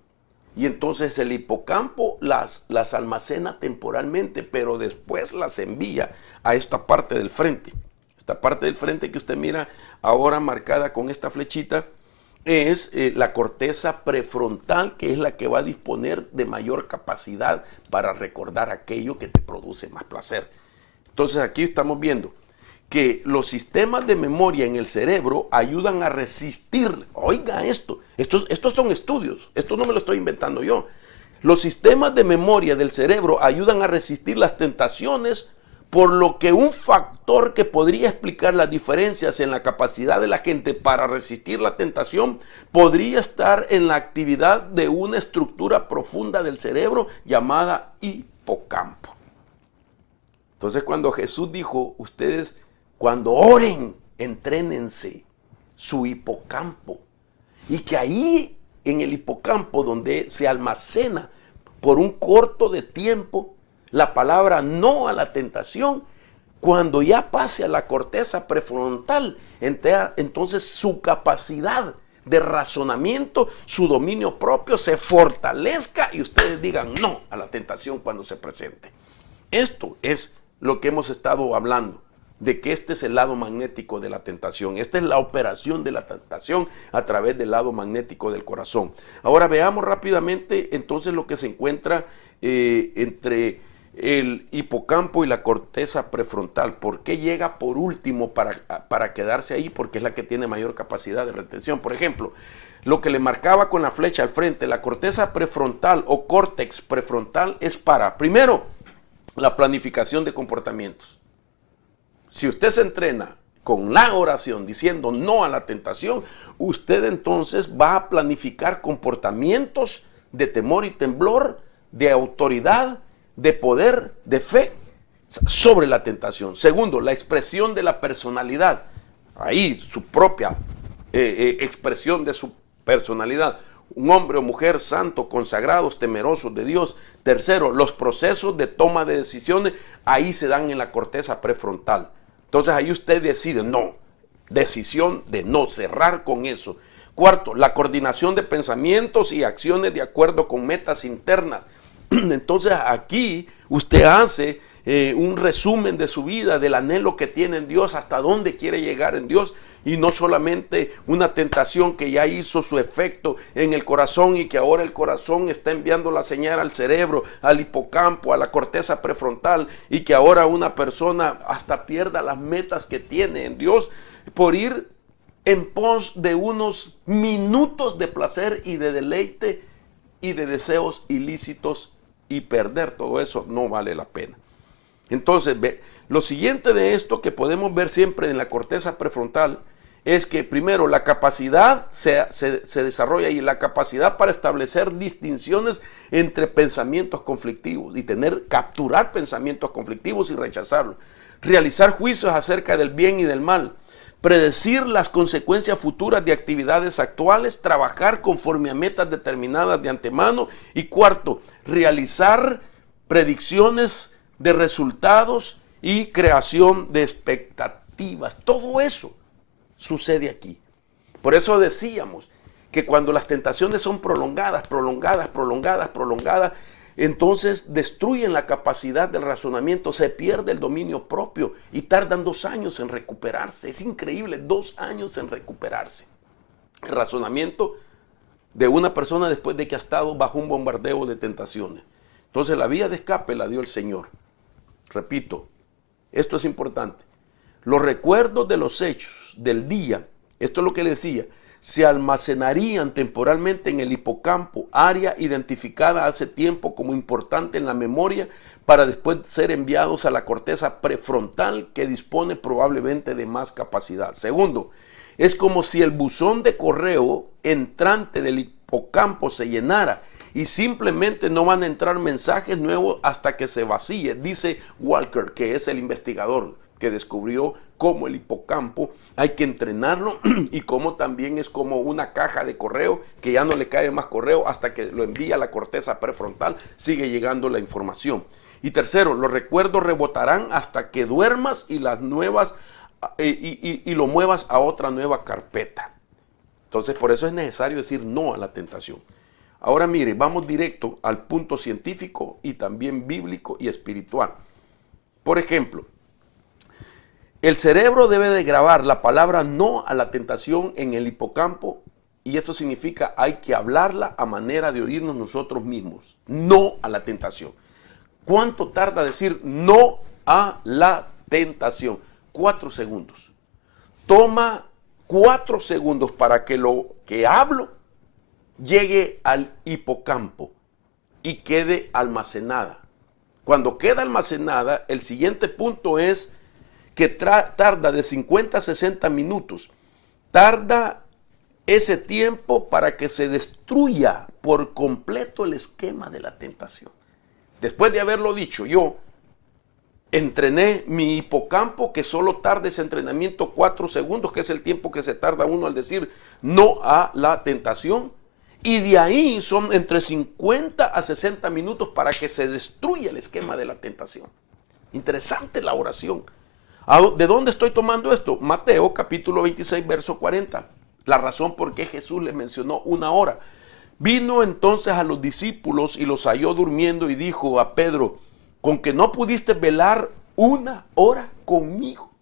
Y entonces el hipocampo las almacena temporalmente, pero después las envía a esta parte del frente. Esta parte del frente que usted mira ahora marcada con esta flechita es la corteza prefrontal, que es la que va a disponer de mayor capacidad para recordar aquello que te produce más placer. Entonces aquí estamos viendo que los sistemas de memoria en el cerebro ayudan a resistir. Oiga esto, estos son estudios, esto no me lo estoy inventando yo. Los sistemas de memoria del cerebro ayudan a resistir las tentaciones, por lo que un factor que podría explicar las diferencias en la capacidad de la gente para resistir la tentación podría estar en la actividad de una estructura profunda del cerebro llamada hipocampo. Entonces, cuando Jesús dijo, ustedes cuando oren, entrénense su hipocampo, y que ahí en el hipocampo donde se almacena por un corto de tiempo la palabra no a la tentación, cuando ya pase a la corteza prefrontal, entonces su capacidad de razonamiento, su dominio propio se fortalezca y ustedes digan no a la tentación cuando se presente. Esto es lo que hemos estado hablando, de que este es el lado magnético de la tentación. Esta es la operación de la tentación a través del lado magnético del corazón. Ahora veamos rápidamente entonces lo que se encuentra entre el hipocampo y la corteza prefrontal. ¿Por qué llega por último para quedarse ahí? Porque es la que tiene mayor capacidad de retención. Por ejemplo, lo que le marcaba con la flecha al frente, la corteza prefrontal o córtex prefrontal es para, primero, la planificación de comportamientos. Si usted se entrena con la oración diciendo no a la tentación, usted entonces va a planificar comportamientos de temor y temblor, de autoridad, de poder, de fe sobre la tentación. Segundo, la expresión de la personalidad. Ahí su propia expresión de su personalidad. Un hombre o mujer santo, consagrados, temerosos de Dios. Tercero, los procesos de toma de decisiones, ahí se dan en la corteza prefrontal. Entonces ahí usted decide no, decisión de no, cerrar con eso. Cuarto, la coordinación de pensamientos y acciones de acuerdo con metas internas. Entonces aquí usted hace un resumen de su vida, del anhelo que tiene en Dios, hasta dónde quiere llegar en Dios, y no solamente una tentación que ya hizo su efecto en el corazón y que ahora el corazón está enviando la señal al cerebro, al hipocampo, a la corteza prefrontal, y que ahora una persona hasta pierda las metas que tiene en Dios por ir en pos de unos minutos de placer y de deleite y de deseos ilícitos, y perder todo eso no vale la pena. Entonces, lo siguiente de esto que podemos ver siempre en la corteza prefrontal es que primero la capacidad se desarrolla, y la capacidad para establecer distinciones entre pensamientos conflictivos y capturar pensamientos conflictivos y rechazarlos, realizar juicios acerca del bien y del mal, predecir las consecuencias futuras de actividades actuales, trabajar conforme a metas determinadas de antemano, y cuarto, realizar predicciones de resultados y creación de expectativas. Todo eso sucede aquí. Por eso decíamos que cuando las tentaciones son prolongadas, entonces destruyen la capacidad del razonamiento, se pierde el dominio propio y tardan 2 años en recuperarse. Es increíble, 2 años en recuperarse. El razonamiento de una persona después de que ha estado bajo un bombardeo de tentaciones. Entonces la vía de escape la dio el Señor. Repito, esto es importante. Los recuerdos de los hechos del día, esto es lo que le decía, se almacenarían temporalmente en el hipocampo, área identificada hace tiempo como importante en la memoria, para después ser enviados a la corteza prefrontal, que dispone probablemente de más capacidad. Segundo, es como si el buzón de correo entrante del hipocampo se llenara y simplemente no van a entrar mensajes nuevos hasta que se vacíe, dice Walker, que es el investigador que descubrió cómo el hipocampo hay que entrenarlo, y cómo también es como una caja de correo que ya no le cae más correo hasta que lo envía a la corteza prefrontal, sigue llegando la información. Y tercero, los recuerdos rebotarán hasta que duermas y las nuevas y lo muevas a otra nueva carpeta. Entonces por eso es necesario decir no a la tentación. Ahora mire, vamos directo al punto científico y también bíblico y espiritual. Por ejemplo, el cerebro debe de grabar la palabra no a la tentación en el hipocampo, y eso significa hay que hablarla a manera de oírnos nosotros mismos. No a la tentación. ¿Cuánto tarda decir no a la tentación? 4 segundos. Toma 4 segundos para que lo que hablo llegue al hipocampo y quede almacenada. Cuando queda almacenada, el siguiente punto es que tarda de 50 a 60 minutos. Tarda ese tiempo para que se destruya por completo el esquema de la tentación. Después de haberlo dicho, yo entrené mi hipocampo, que solo tarda ese entrenamiento 4 segundos, que es el tiempo que se tarda uno al decir no a la tentación. Y de ahí son entre 50 a 60 minutos para que se destruya el esquema de la tentación. Interesante la oración. ¿De dónde estoy tomando esto? Mateo capítulo 26, verso 40. La razón por qué Jesús le mencionó 1 hora. Vino entonces a los discípulos y los halló durmiendo, y dijo a Pedro: ¿con que no pudiste velar 1 hora conmigo?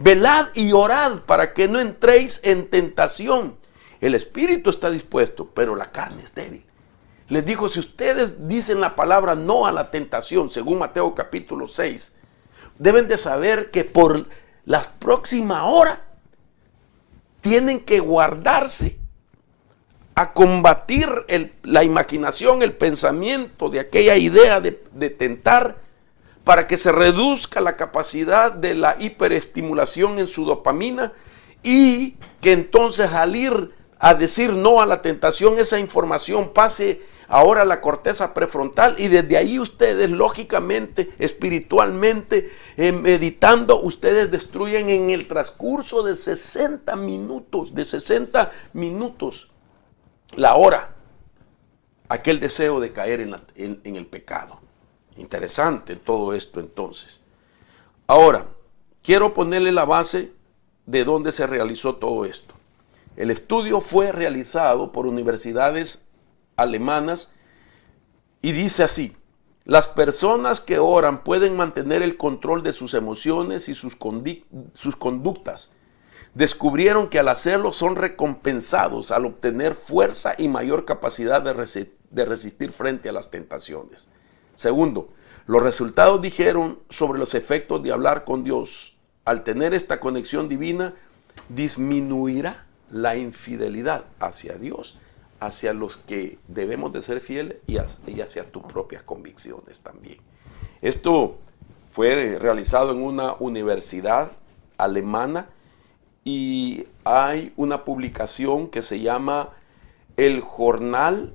Velad y orad para que no entréis en tentación. El espíritu está dispuesto, pero la carne es débil. Les dijo, si ustedes dicen la palabra no a la tentación, según Mateo capítulo 6, deben de saber que por la próxima hora tienen que guardarse a combatir la imaginación, el pensamiento de aquella idea de tentar, para que se reduzca la capacidad de la hiperestimulación en su dopamina, y que entonces al ir a decir no a la tentación, esa información pase ahora a la corteza prefrontal, y desde ahí ustedes lógicamente, espiritualmente, meditando, ustedes destruyen en el transcurso de 60 minutos, la hora, aquel deseo de caer en el pecado. Interesante todo esto entonces. Ahora, quiero ponerle la base de dónde se realizó todo esto. El estudio fue realizado por universidades alemanas y dice así: las personas que oran pueden mantener el control de sus emociones y sus conductas. Descubrieron que al hacerlo son recompensados al obtener fuerza y mayor capacidad de resistir frente a las tentaciones. Segundo, los resultados dijeron sobre los efectos de hablar con Dios. Al tener esta conexión divina, disminuirá la infidelidad hacia Dios, hacia los que debemos de ser fieles y hacia tus propias convicciones también. Esto fue realizado en una universidad alemana y hay una publicación que se llama El Jornal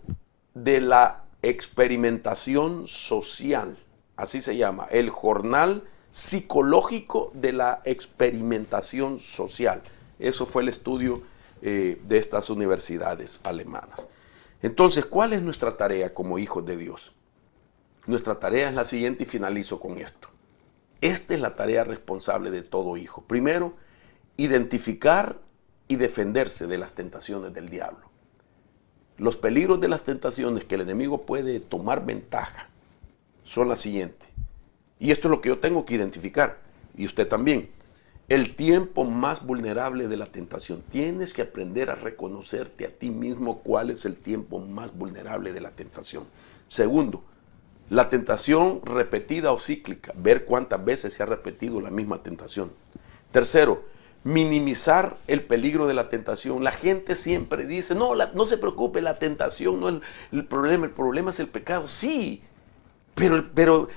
de la Experimentación Social. Así se llama, el Jornal Psicológico de la Experimentación Social. Eso fue el estudio de estas universidades alemanas. Entonces, ¿cuál es nuestra tarea como hijos de Dios? Nuestra tarea es la siguiente y finalizo con esto. Esta es la tarea responsable de todo hijo. Primero, identificar y defenderse de las tentaciones del diablo. Los peligros de las tentaciones que el enemigo puede tomar ventaja son las siguientes. Y esto es lo que yo tengo que identificar, y usted también. El tiempo más vulnerable de la tentación. Tienes que aprender a reconocerte a ti mismo cuál es el tiempo más vulnerable de la tentación. Segundo, la tentación repetida o cíclica. Ver cuántas veces se ha repetido la misma tentación. Tercero, minimizar el peligro de la tentación. La gente siempre dice, no se preocupe, la tentación no es el problema es el pecado. Sí, pero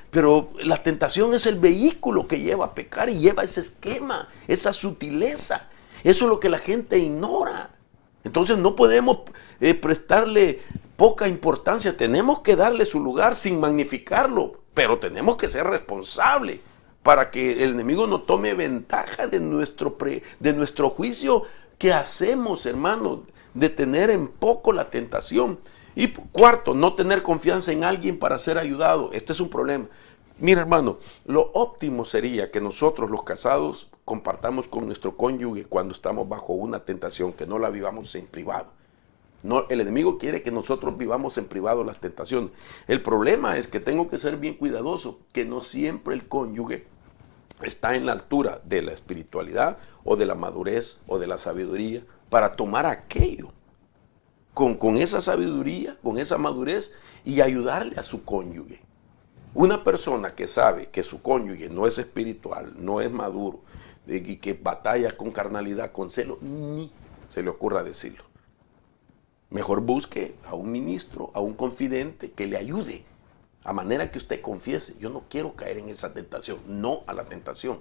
la tentación es el vehículo que lleva a pecar y lleva ese esquema, esa sutileza. Eso es lo que la gente ignora. Entonces no podemos prestarle poca importancia, tenemos que darle su lugar sin magnificarlo, pero tenemos que ser responsables para que el enemigo no tome ventaja de nuestro juicio que hacemos, hermano, de tener en poco la tentación. Y cuarto, no tener confianza en alguien para ser ayudado. Este es un problema. Mira, hermano, lo óptimo sería que nosotros los casados compartamos con nuestro cónyuge cuando estamos bajo una tentación, que no la vivamos en privado. No, el enemigo quiere que nosotros vivamos en privado las tentaciones. El problema es que tengo que ser bien cuidadoso, que no siempre el cónyuge está en la altura de la espiritualidad o de la madurez o de la sabiduría para tomar aquello con esa sabiduría, con esa madurez y ayudarle a su cónyuge. Una persona que sabe que su cónyuge no es espiritual, no es maduro y que batalla con carnalidad, con celo, ni se le ocurra decirlo. Mejor busque a un ministro, a un confidente que le ayude, a manera que usted confiese, yo no quiero caer en esa tentación, no a la tentación,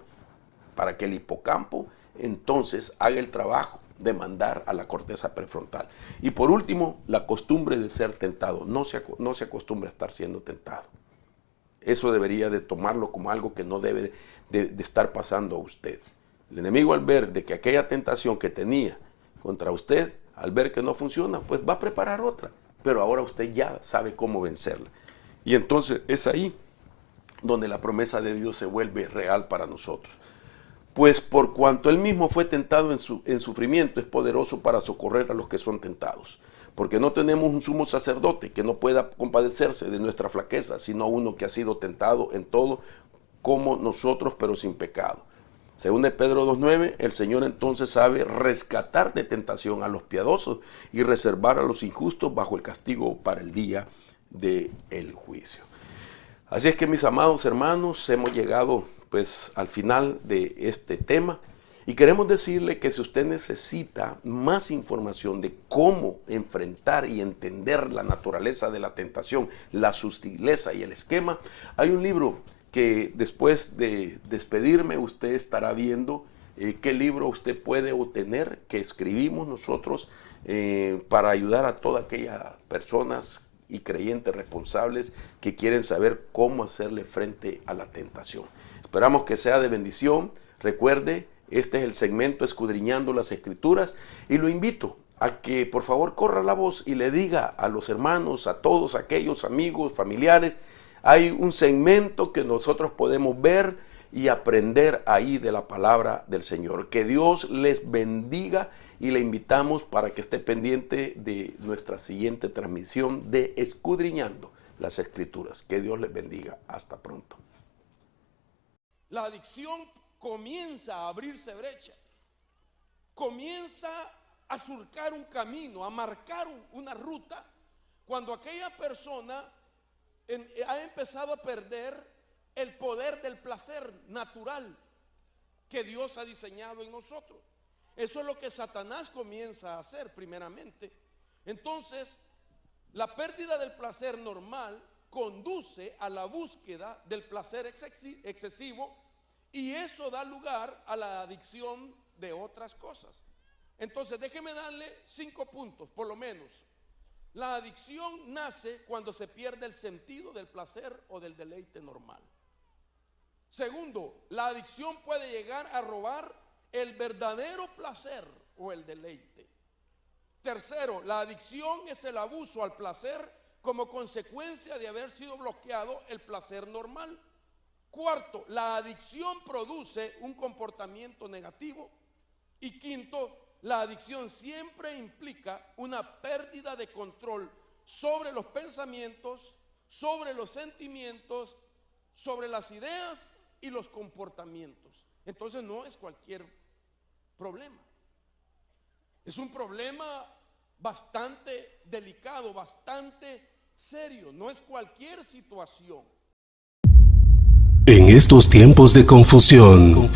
para que el hipocampo entonces haga el trabajo de mandar a la corteza prefrontal. Y por último, la costumbre de ser tentado. No se acostumbre a estar siendo tentado. Eso debería de tomarlo como algo que no debe de estar pasando a usted. El enemigo, al ver de que aquella tentación que tenía contra usted, al ver que no funciona, pues va a preparar otra. Pero ahora usted ya sabe cómo vencerla. Y entonces es ahí donde la promesa de Dios se vuelve real para nosotros. Pues por cuanto él mismo fue tentado en sufrimiento, es poderoso para socorrer a los que son tentados. Porque no tenemos un sumo sacerdote que no pueda compadecerse de nuestra flaqueza, sino uno que ha sido tentado en todo como nosotros, pero sin pecado. Según de Pedro 2:9, el Señor entonces sabe rescatar de tentación a los piadosos y reservar a los injustos bajo el castigo para el día del juicio. Así es que, mis amados hermanos, hemos llegado pues al final de este tema y queremos decirle que si usted necesita más información de cómo enfrentar y entender la naturaleza de la tentación, la sutileza y el esquema, hay un libro que después de despedirme usted estará viendo qué libro usted puede obtener, que escribimos nosotros para ayudar a todas aquellas personas y creyentes responsables que quieren saber cómo hacerle frente a la tentación. Esperamos que sea de bendición. Recuerde, este es el segmento Escudriñando las Escrituras y lo invito a que por favor corra la voz y le diga a los hermanos, a todos aquellos amigos, familiares, hay un segmento que nosotros podemos ver y aprender ahí de la palabra del Señor. Que Dios les bendiga y le invitamos para que esté pendiente de nuestra siguiente transmisión de Escudriñando las Escrituras. Que Dios les bendiga. Hasta pronto. La adicción comienza a abrirse brecha, comienza a surcar un camino, a marcar una ruta, cuando aquella persona ha empezado a perder el poder del placer natural que Dios ha diseñado en nosotros. Eso es lo que Satanás comienza a hacer primeramente. Entonces, la pérdida del placer normal conduce a la búsqueda del placer excesivo y eso da lugar a la adicción de otras cosas. Entonces, déjeme darle 5 puntos, por lo menos. La adicción nace cuando se pierde el sentido del placer o del deleite normal. Segundo, la adicción puede llegar a robar el verdadero placer o el deleite. Tercero, la adicción es el abuso al placer como consecuencia de haber sido bloqueado el placer normal. Cuarto, la adicción produce un comportamiento negativo. Y quinto, la adicción siempre implica una pérdida de control sobre los pensamientos, sobre los sentimientos, sobre las ideas y los comportamientos. Entonces no es cualquier problema. Es un problema bastante delicado, bastante serio. No es cualquier situación. En estos tiempos de confusión,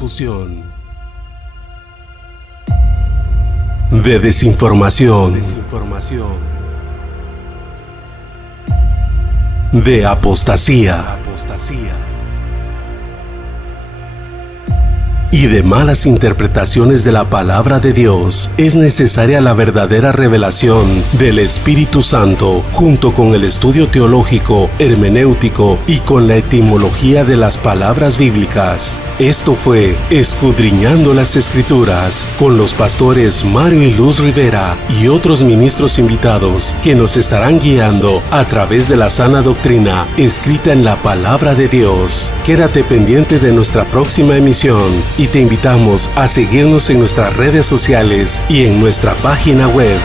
de desinformación, de apostasía y de malas interpretaciones de la palabra de Dios, es necesaria la verdadera revelación del Espíritu Santo, junto con el estudio teológico, hermenéutico y con la etimología de las palabras bíblicas. Esto fue Escudriñando las Escrituras, con los pastores Mario y Luz Rivera y otros ministros invitados que nos estarán guiando a través de la sana doctrina escrita en la palabra de Dios. Quédate pendiente de nuestra próxima emisión y te invitamos a seguirnos en nuestras redes sociales y en nuestra página web.